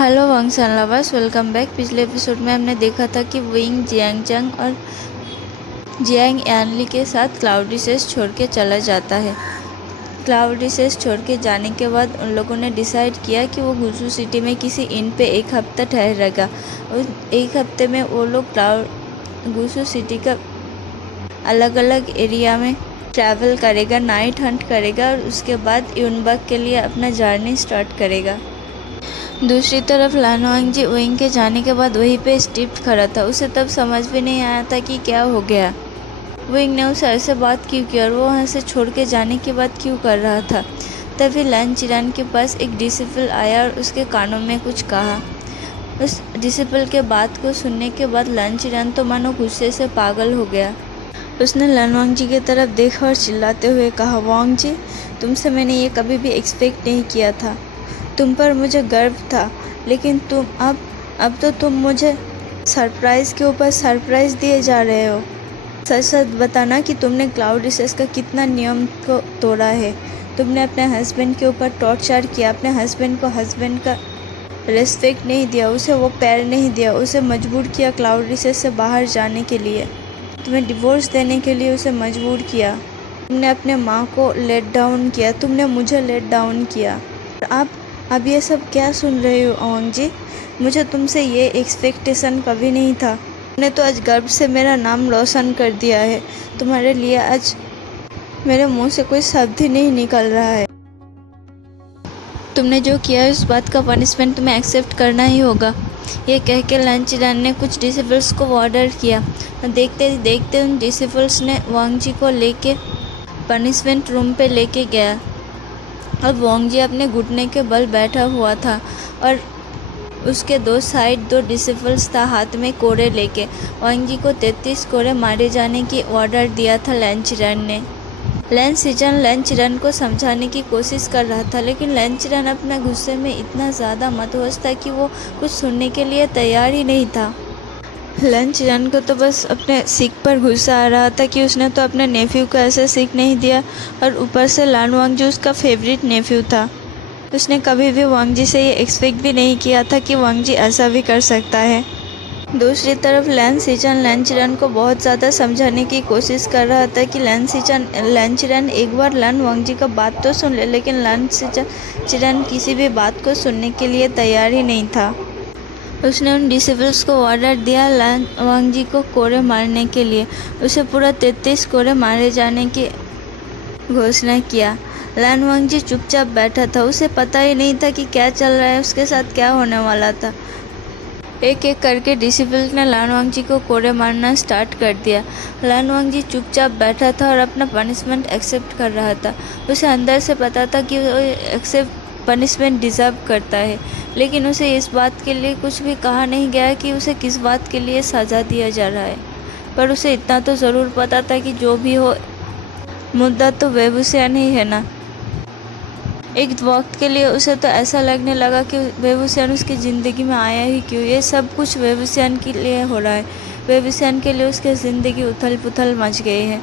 Hello वंगसन lovers, welcome back. पिछले episode में हमने देखा था कि विंग जियांगचंग और जियांग यानली के साथ क्लाउडी सेस छोड़ के चला जाता है। क्लाउडी सेस छोड़ के जाने के बाद उन लोगों ने डिसाइड किया कि वो गुसू सिटी में किसी इन पे एक हफ्ता ठहरेगा। उस एक हफ्ते में वो लोग गुसू सिटी का अलग अलग एरिया में ट्रैवल करेगा, नाइट हंट करेगा और उसके बाद यूनबक के लिए अपना जर्नी स्टार्ट करेगा। दूसरी तरफ लानवांगजी विंग के जाने के बाद वहीं पे स्टिफ्ट खड़ा था। उसे तब समझ भी नहीं आया था कि क्या हो गया। विंग ने उसे ऐसे बात क्यों की और वो वहाँ से छोड़ के जाने की बात क्यों कर रहा था। तभी लैन चिरान के पास एक डिसिपल आया और उसके कानों में कुछ कहा। उस डिसिपल के बात को सुनने के बाद लैन चिरान तो मानो गुस्से से पागल हो गया। उसने लानवांगजी की तरफ देखा और चिल्लाते हुए कहा, वांगजी, तुमसे मैंने ये कभी भी एक्सपेक्ट नहीं किया था। तुम पर मुझे गर्व था, लेकिन तुम अब तो तुम मुझे सरप्राइज़ के ऊपर सरप्राइज़ दिए जा रहे हो। सच सच बताना कि तुमने क्लाउडी सेस का कितना नियम को तोड़ा है। तुमने अपने हस्बैंड के ऊपर टॉर्चर किया, अपने हस्बैंड को हस्बैंड का रिस्पेक्ट नहीं दिया, उसे वो पैर नहीं दिया, उसे मजबूर किया क्लाउडी सेस से बाहर जाने के लिए, तुम्हें डिवोर्स देने के लिए उसे मजबूर किया। तुमने अपने माँ को लेट डाउन किया, तुमने मुझे लेट डाउन किया। अब ये सब क्या सुन रहे हो वांग जी? मुझे तुमसे ये एक्सपेक्टेशन कभी नहीं था। तुमने तो आज गर्व से मेरा नाम रोशन कर दिया है। तुम्हारे लिए आज मेरे मुंह से कोई शब्द ही नहीं निकल रहा है। तुमने जो किया है उस बात का पनिशमेंट तुम्हें एक्सेप्ट करना ही होगा। ये कह के लैन चिरान ने कुछ डिसिपल्स को ऑर्डर किया। देखते देखते उन डिसिपल्स ने वांग जी को लेके पनिशमेंट रूम पे लेके गया। अब वांग जी अपने घुटने के बल बैठा हुआ था और उसके दो साइड दो डिसिपल्स था हाथ में कोड़े लेके। वांग जी को 33 कोड़े मारे जाने की ऑर्डर दिया था लैन चिरान ने। लैन चिरान को समझाने की कोशिश कर रहा था, लेकिन लैन चिरान अपने गुस्से में इतना ज़्यादा मतवास था कि वो कुछ सुनने के लिए तैयार ही नहीं था। लैन चिरान को तो बस अपने सिख पर गुस्सा आ रहा था कि उसने तो अपने नेफ्यू को ऐसे सीख नहीं दिया और ऊपर से लान वांगजी उसका फेवरेट नेफ्यू था। उसने कभी भी वांगजी से ये एक्सपेक्ट भी नहीं किया था कि वांगजी ऐसा भी कर सकता है। दूसरी तरफ लैन चिरान को बहुत ज़्यादा समझाने की कोशिश कर रहा था कि लैन चिरान एक बार लान वांगजी का बात तो सुन ले, लेकिन लैन चिरान किसी भी बात को सुनने के लिए तैयार ही नहीं था। उसने उन डिसिपल्स को ऑर्डर दिया लान वांगजी को कोड़े मारने के लिए। उसे पूरा 33 कोड़े मारे जाने की घोषणा किया। लान वांगजी चुपचाप बैठा था। उसे पता ही नहीं था कि क्या चल रहा है, उसके साथ क्या होने वाला था। एक एक करके डिसिपल्स ने लान वांगजी को कोड़े मारना स्टार्ट कर दिया। लान वांगजी चुपचाप बैठा था और अपना पनिशमेंट एक्सेप्ट कर रहा था। उसे अंदर से पता था कि वो पनिशमेंट डिज़र्व करता है, लेकिन उसे इस बात के लिए कुछ भी कहा नहीं गया कि उसे किस बात के लिए सज़ा दिया जा रहा है। पर उसे इतना तो ज़रूर पता था कि जो भी हो, मुद्दा तो वेवुसियान ही है ना। एक वक्त के लिए उसे तो ऐसा लगने लगा कि वेवुसियान उसकी ज़िंदगी में आया ही क्यों। ये सब कुछ वेवुसियान के लिए हो रहा है। वेवुसियान के लिए उसकी ज़िंदगी उथल पुथल मच गई है।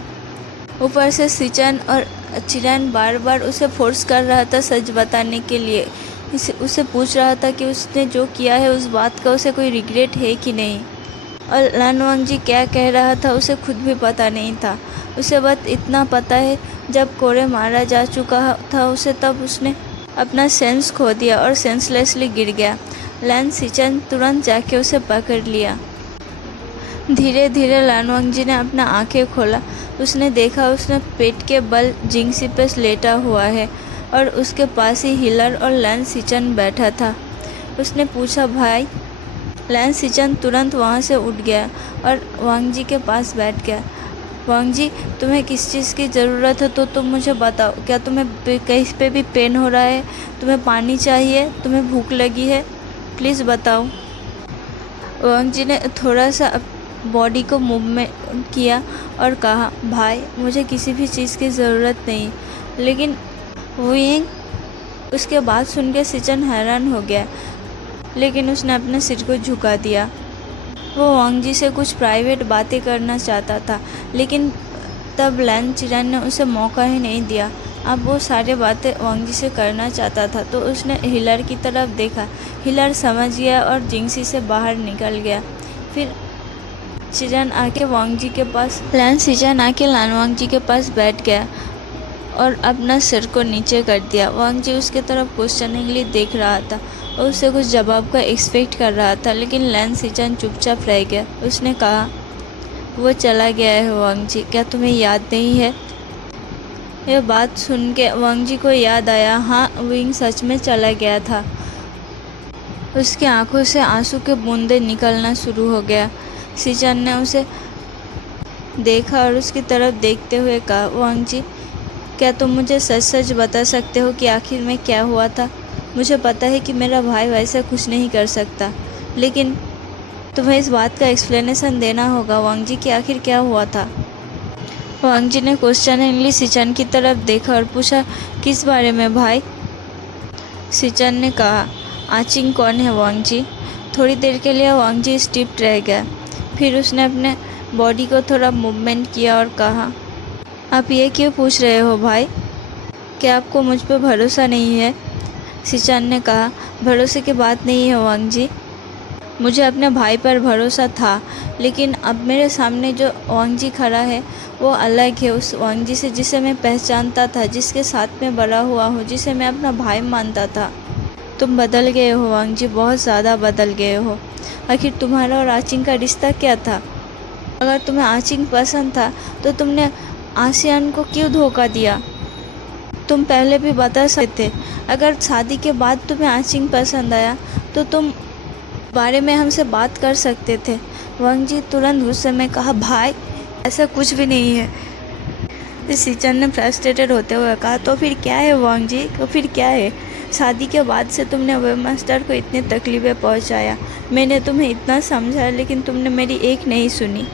ऊपर से सिचान और चिरान बार बार उसे फोर्स कर रहा था सच बताने के लिए। उसे पूछ रहा था कि उसने जो किया है उस बात का उसे कोई रिग्रेट है कि नहीं। और लान वांगजी क्या कह रहा था उसे खुद भी पता नहीं था। उसे बस इतना पता है, जब कोड़े मारा जा चुका था उसे, तब उसने अपना सेंस खो दिया और सेंसलेसली गिर गया। लैन सिचान तुरंत जाके उसे पकड़ लिया। धीरे धीरे लान वांगजी ने अपना आंखें खोला। उसने देखा उसने पेट के बल जिंगसी पे लेटा हुआ है और उसके पास ही हिलर और लैन सिचान बैठा था। उसने पूछा, भाई? लैन सिचान तुरंत वहाँ से उठ गया और वांगजी के पास बैठ गया। वांगजी, तुम्हें किस चीज़ की ज़रूरत है तो तुम मुझे बताओ। क्या तुम्हें कहीं पे भी पेन हो रहा है? तुम्हें पानी चाहिए? तुम्हें भूख लगी है? प्लीज़ बताओ। वांगजी ने थोड़ा सा बॉडी को मूवमेंट किया और कहा, भाई, मुझे किसी भी चीज़ की ज़रूरत नहीं। लेकिन विंग, उसके बात सुन के सिचान हैरान हो गया, लेकिन उसने अपने सिर को झुका दिया। वो वांगजी से कुछ प्राइवेट बातें करना चाहता था, लेकिन तब लैन चिरान ने उसे मौका ही नहीं दिया। अब वो सारे बातें वांग जी से करना चाहता था। तो उसने हिलर की तरफ देखा। हिलर समझ गया और जिंगसी से बाहर निकल गया। फिर सीजन आके वांग जी के पास सीजन आके लानवांग जी के पास बैठ गया और अपना सिर को नीचे कर दिया। वांग जी उसके तरफ क्वेश्चनिंगली देख रहा था और उससे कुछ जवाब का एक्सपेक्ट कर रहा था, लेकिन लैन सीजन चुपचाप रह गया। उसने कहा, वो चला गया है वांग जी, क्या तुम्हें याद नहीं है? यह बात सुन के वांग जी को याद आया, हाँ विंग सच में चला गया था। उसकी आंखों से आंसू के बूंदे निकलना शुरू हो गया। सीजन ने उसे देखा और उसकी तरफ देखते हुए कहा, वांग जी, क्या तुम मुझे सच सच बता सकते हो कि आखिर में क्या हुआ था? मुझे पता है कि मेरा भाई वैसा कुछ नहीं कर सकता, लेकिन तुम्हें इस बात का एक्सप्लेनेशन देना होगा वांग जी कि आखिर क्या हुआ था। वांग जी ने क्वेश्चनिंगली सीजन की तरफ देखा और पूछा, किस बारे में भाई? सीजन ने कहा, आचिंग कौन है वांग जी? थोड़ी देर के लिए वांग जी स्टिप्ड रह गया। फिर उसने अपने बॉडी को थोड़ा मूवमेंट किया और कहा, आप ये क्यों पूछ रहे हो भाई? क्या आपको मुझ पर भरोसा नहीं है? सीजन ने कहा, भरोसे की बात नहीं है वांग जी, मुझे अपने भाई पर भरोसा था, लेकिन अब मेरे सामने जो वांग जी खड़ा है वो अलग है उस वांग जी से जिसे मैं पहचानता था, जिसके साथ में बड़ा हुआ हूँ, जिसे मैं अपना भाई मानता था। तुम बदल गए हो वांग जी, बहुत ज़्यादा बदल गए हो। आखिर तुम्हारा और आचिंग का रिश्ता क्या था? अगर तुम्हें आचिंग पसंद था तो तुमने आसियान को क्यों धोखा दिया? तुम पहले भी बता सकते थे। अगर शादी के बाद तुम्हें आचिंग पसंद आया तो तुम बारे में हमसे बात कर सकते थे। वांग जी तुरंत गुस्से में कहा, भाई ऐसा कुछ भी नहीं है। सीजन ने फ्रस्ट्रेटेड होते हुए कहा, तो फिर क्या है वांग जी, तो फिर क्या है? शादी के बाद से तुमने वेब मास्टर को इतनी तकलीफ़ें पहुंचाया, मैंने तुम्हें इतना समझाया, लेकिन तुमने मेरी एक नहीं सुनी।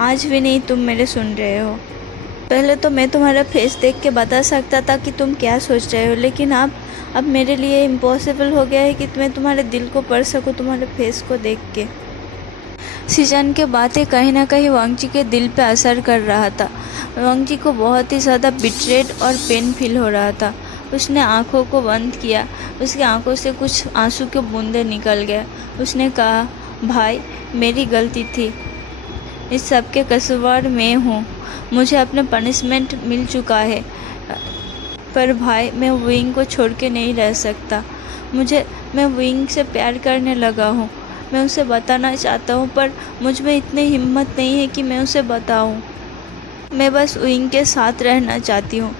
आज भी नहीं तुम मेरे सुन रहे हो। पहले तो मैं तुम्हारा फेस देख के बता सकता था कि तुम क्या सोच रहे हो, लेकिन अब मेरे लिए इम्पॉसिबल हो गया है कि मैं तुम्हारे दिल को पढ़ सकूं तुम्हारे फेस को देख के। सीजन के बातें कहीं ना कहीं वांग जी के दिल पे असर कर रहा था। वांग जी को बहुत ही ज़्यादा बिट्रेड और पेन फील हो रहा था। उसने आंखों को बंद किया, उसकी आंखों से कुछ आंसू के बूंदे निकल गए। उसने कहा, भाई मेरी गलती थी, इस सब के कसूरवार मैं हूँ, मुझे अपना पनिशमेंट मिल चुका है, पर भाई मैं विंग को छोड़ के नहीं रह सकता। मैं विंग से प्यार करने लगा हूँ, मैं उसे बताना चाहता हूँ, पर मुझ में इतनी हिम्मत नहीं है कि मैं उसे बताऊँ। मैं बस विंग के साथ रहना चाहती हूँ।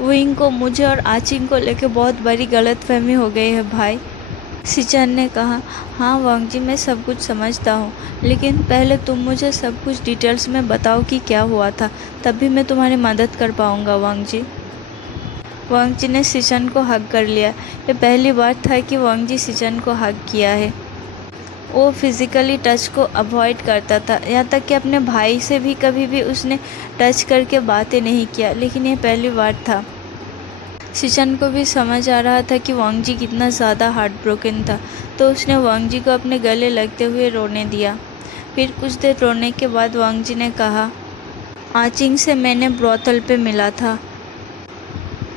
विंग को मुझे और आचिंग को लेकर बहुत बड़ी गलतफहमी हो गई है भाई। सीजन ने कहा, हाँ वांग जी, मैं सब कुछ समझता हूँ, लेकिन पहले तुम मुझे सब कुछ डिटेल्स में बताओ कि क्या हुआ था, तभी मैं तुम्हारी मदद कर पाऊँगा वांग जी। वांग जी ने सीजन को हग कर लिया। ये पहली बार था कि वांग जी सीजन को हग किया है। वो फिज़िकली टच को अवॉइड करता था, यहाँ तक कि अपने भाई से भी कभी भी उसने टच करके बातें नहीं किया, लेकिन ये पहली बार था। सीजन को भी समझ आ रहा था कि वांग जी कितना ज़्यादा हार्ट ब्रोकन था, तो उसने वांग जी को अपने गले लगते हुए रोने दिया। फिर कुछ देर रोने के बाद वांग जी ने कहा, आचिंग से मैंने ब्रोथल पे मिला था।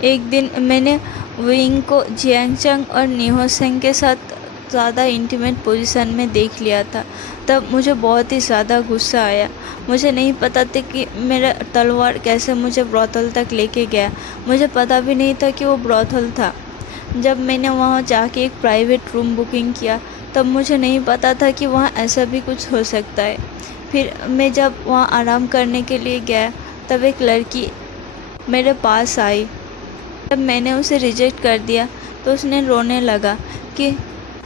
एक दिन मैंने विंग को जियांगचंग और निहोसेंग के साथ ज़्यादा इंटीमेट पोजीशन में देख लिया था। तब मुझे बहुत ही ज़्यादा गुस्सा आया। मुझे नहीं पता था कि मेरा तलवार कैसे मुझे ब्रोथल तक लेके गया। मुझे पता भी नहीं था कि वो ब्रोथल था। जब मैंने वहाँ जाके एक प्राइवेट रूम बुकिंग किया, तब मुझे नहीं पता था कि वहाँ ऐसा भी कुछ हो सकता है। फिर मैं जब वहाँ आराम करने के लिए गया, तब एक लड़की मेरे पास आई। जब मैंने उसे रिजेक्ट कर दिया तो उसने रोने लगा कि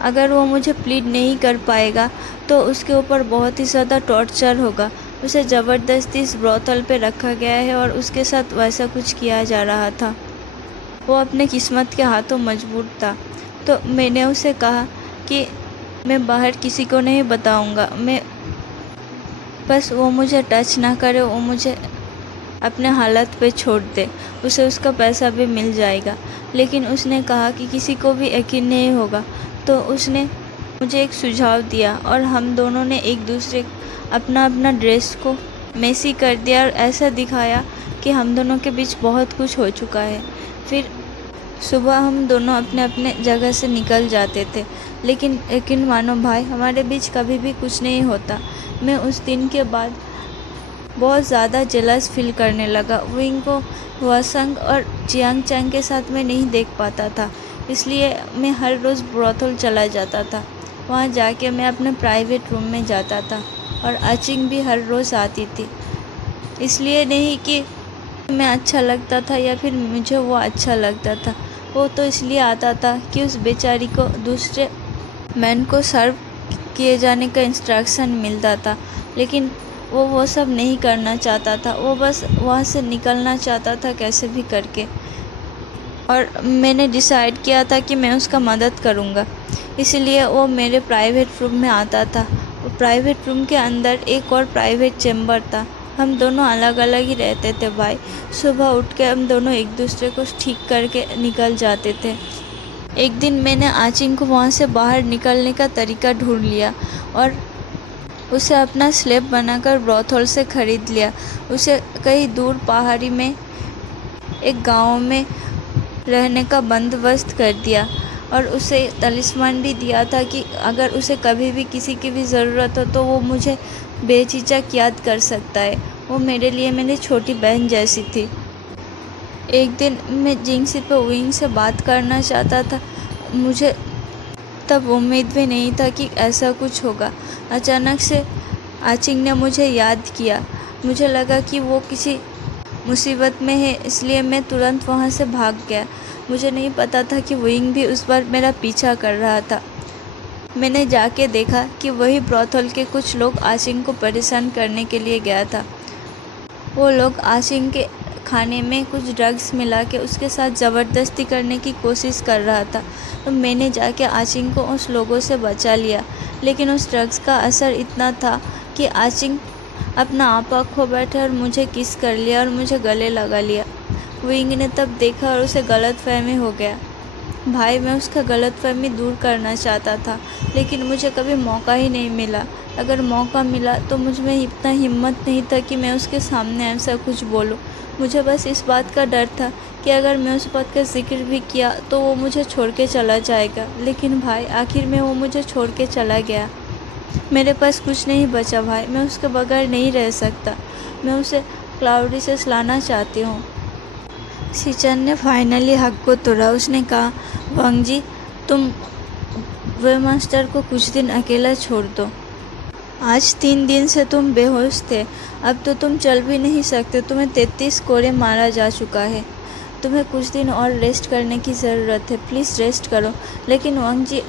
अगर वो मुझे प्लीड नहीं कर पाएगा तो उसके ऊपर बहुत ही ज़्यादा टॉर्चर होगा। उसे ज़बरदस्ती इस ब्रोथल पे रखा गया है और उसके साथ वैसा कुछ किया जा रहा था। वो अपने किस्मत के हाथों मजबूर था। तो मैंने उसे कहा कि मैं बाहर किसी को नहीं बताऊंगा, मैं बस वो मुझे टच ना करे, वो मुझे अपने हालत पे छोड़ दे, उसे उसका पैसा भी मिल जाएगा। लेकिन उसने कहा कि किसी को भी यकीन नहीं होगा। तो उसने मुझे एक सुझाव दिया और हम दोनों ने एक दूसरे अपना ड्रेस को मेसी कर दिया और ऐसा दिखाया कि हम दोनों के बीच बहुत कुछ हो चुका है। फिर सुबह हम दोनों अपने अपने जगह से निकल जाते थे, लेकिन यकीन मानो भाई, हमारे बीच कभी भी कुछ नहीं होता। मैं उस दिन के बाद बहुत ज़्यादा जेलस फील करने लगा। विंग को वासंग और जियांग चैंग के साथ मैं नहीं देख पाता था, इसलिए मैं हर रोज़ ब्रोथल चला जाता था। वहाँ जाके मैं अपने प्राइवेट रूम में जाता था और आचिंग भी हर रोज़ आती थी। इसलिए नहीं कि मैं अच्छा लगता था या फिर मुझे वो अच्छा लगता था, वो तो इसलिए आता था कि उस बेचारी को दूसरे मैन को सर्व किए जाने का इंस्ट्रक्शन मिलता था, लेकिन वो सब नहीं करना चाहता था। वो बस वहाँ से निकलना चाहता था कैसे भी करके, और मैंने डिसाइड किया था कि मैं उसका मदद करूँगा। इसलिए वो मेरे प्राइवेट रूम में आता था। वो प्राइवेट रूम के अंदर एक और प्राइवेट चैम्बर था। हम दोनों अलग अलग ही रहते थे भाई। सुबह उठ के हम दोनों एक दूसरे को ठीक करके निकल जाते थे। एक दिन मैंने आचिंग को वहाँ से बाहर निकलने का तरीका ढूंढ लिया और उसे अपना स्लेब बनाकर ब्रोथल से ख़रीद लिया। उसे कहीं दूर पहाड़ी में एक गांव में रहने का बंदोबस्त कर दिया और उसे तलिस्मान भी दिया था कि अगर उसे कभी भी किसी की भी ज़रूरत हो तो वो मुझे बेझिझक याद कर सकता है। वो मेरे लिए मेरी छोटी बहन जैसी थी। एक दिन मैं जिंगसी पे विंग से बात करना चाहता था। मुझे तब उम्मीद भी नहीं था कि ऐसा कुछ होगा। अचानक से आचिंग ने मुझे याद किया। मुझे लगा कि वो किसी मुसीबत में है, इसलिए मैं तुरंत वहाँ से भाग गया। मुझे नहीं पता था कि विंग भी उस बार मेरा पीछा कर रहा था। मैंने जाके देखा कि वही ब्रोथल के कुछ लोग आचिंग को परेशान करने के लिए गया था। वो लोग आचिंग के खाने में कुछ ड्रग्स मिला के उसके साथ ज़बरदस्ती करने की कोशिश कर रहा था। तो मैंने जाके आचिंग को उस लोगों से बचा लिया, लेकिन उस ड्रग्स का असर इतना था कि आचिंग अपना आपा खो बैठा और मुझे किस कर लिया और मुझे गले लगा लिया। विंग ने तब देखा और उसे गलतफहमी हो गया। भाई, मैं उसका गलतफहमी दूर करना चाहता था, लेकिन मुझे कभी मौका ही नहीं मिला। अगर मौका मिला तो मुझ में इतना हिम्मत नहीं था कि मैं उसके सामने ऐसा कुछ बोलूं। मुझे बस इस बात का डर था कि अगर मैं उस बात का जिक्र भी किया तो वो मुझे छोड़ के चला जाएगा। लेकिन भाई, आखिर में वो मुझे छोड़ के चला गया। मेरे पास कुछ नहीं बचा भाई। मैं उसके बगैर नहीं रह सकता। मैं उसे क्लाउडी से लाना चाहती हूँ। सिचन ने फाइनली हक को तोड़ा। उसने कहा, वांग जी, तुम वे मास्टर को कुछ दिन अकेला छोड़ दो। आज 3 दिन से तुम बेहोश थे, अब तो तुम चल भी नहीं सकते। तुम्हें 33 कोड़े मारा जा चुका है। तुम्हें कुछ दिन और रेस्ट करने की ज़रूरत है। प्लीज़ रेस्ट करो। लेकिन वांग जी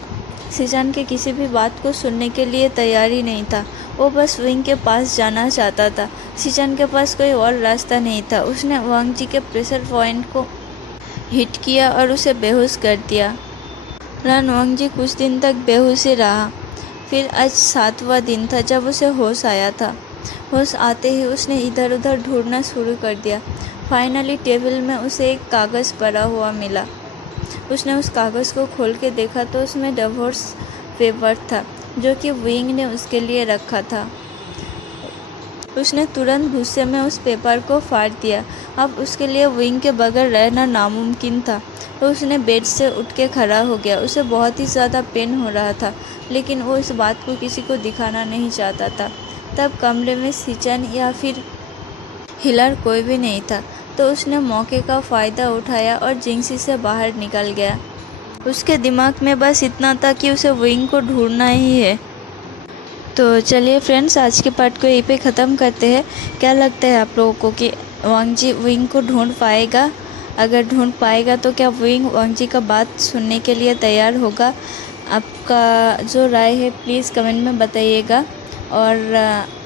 सिचन के किसी भी बात को सुनने के लिए तैयार ही नहीं था। वो बस विंग के पास जाना चाहता था। सिचन के पास कोई और रास्ता नहीं था। उसने वांग जी के प्रेशर पॉइंट को हिट किया और उसे बेहोश कर दिया। रन वांग जी कुछ दिन तक बेहोश ही रहा। फिर आज 7वां दिन था जब उसे होश आया था। होश आते ही उसने इधर उधर ढूंढना शुरू कर दिया। फाइनली टेबल में उसे एक कागज़ पड़ा हुआ मिला। उसने उस कागज़ को खोल के देखा तो उसमें डिवोर्स पेपर था जो कि विंग ने उसके लिए रखा था। उसने तुरंत गुस्से में उस पेपर को फाड़ दिया। अब उसके लिए विंग के बगैर रहना नामुमकिन था। तो उसने बेड से उठ के खड़ा हो गया। उसे बहुत ही ज़्यादा पेन हो रहा था, लेकिन वो इस बात को किसी को दिखाना नहीं चाहता था। तब कमरे में सिचन या फिर हिलर कोई भी नहीं था, तो उसने मौके का फ़ायदा उठाया और जिंगसी से बाहर निकल गया। उसके दिमाग में बस इतना था कि उसे विंग को ढूंढना ही है। तो चलिए फ्रेंड्स, आज के पार्ट को यहीं पे ख़त्म करते हैं। क्या लगता है आप लोगों को कि वांग जी विंग को ढूंढ पाएगा? अगर ढूंढ पाएगा तो क्या विंग वांग जी का बात सुनने के लिए तैयार होगा? आपका जो राय है प्लीज़ कमेंट में बताइएगा। और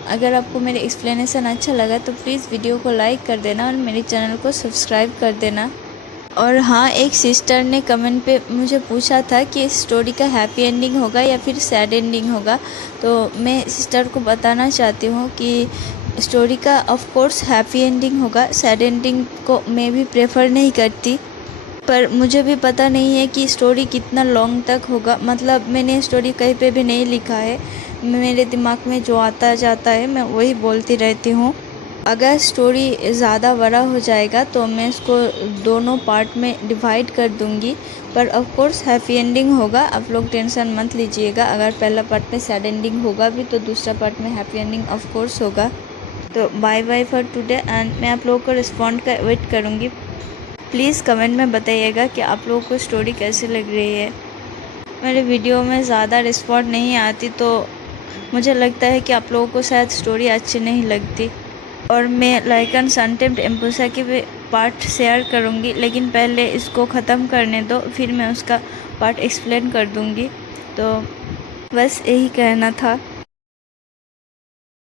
अगर आपको मेरे एक्सप्लेनेशन अच्छा लगा तो प्लीज़ वीडियो को लाइक कर देना और मेरे चैनल को सब्सक्राइब कर देना। और हाँ, एक सिस्टर ने कमेंट पे मुझे पूछा था कि इस स्टोरी का हैप्पी एंडिंग होगा या फिर सैड एंडिंग होगा। तो मैं सिस्टर को बताना चाहती हूँ कि स्टोरी का ऑफ कोर्स हैप्पी एंडिंग होगा। सैड एंडिंग को मैं भी प्रेफर नहीं करती, पर मुझे भी पता नहीं है कि स्टोरी कितना लॉन्ग तक होगा। मतलब मैंने स्टोरी कहीं पे भी नहीं लिखा है, मेरे दिमाग में जो आता जाता है मैं वही बोलती रहती हूँ। अगर स्टोरी ज़्यादा बड़ा हो जाएगा तो मैं इसको दोनों पार्ट में डिवाइड कर दूंगी, पर ऑफ कोर्स हैप्पी एंडिंग होगा, आप लोग टेंशन मत लीजिएगा। अगर पहला पार्ट में सैड एंडिंग होगा भी तो दूसरा पार्ट में हैप्पी एंडिंग ऑफ कोर्स होगा। तो bye bye for today and मैं आप लोगों को रिस्पॉन्ड का वेट करूँगी। प्लीज़ कमेंट में बताइएगा कि आप लोगों को स्टोरी कैसी लग रही है। मेरे वीडियो में ज़्यादा रिस्पॉन्ड नहीं आती तो मुझे लगता है कि आप लोगों को शायद स्टोरी अच्छी नहीं लगती। और मैं लाइक एंड अनटेम्प्ड एम्पुसा की भी पार्ट शेयर करूँगी, लेकिन पहले इसको ख़त्म करने दो, फिर मैं उसका पार्ट एक्सप्लेन कर दूँगी। तो बस यही कहना था।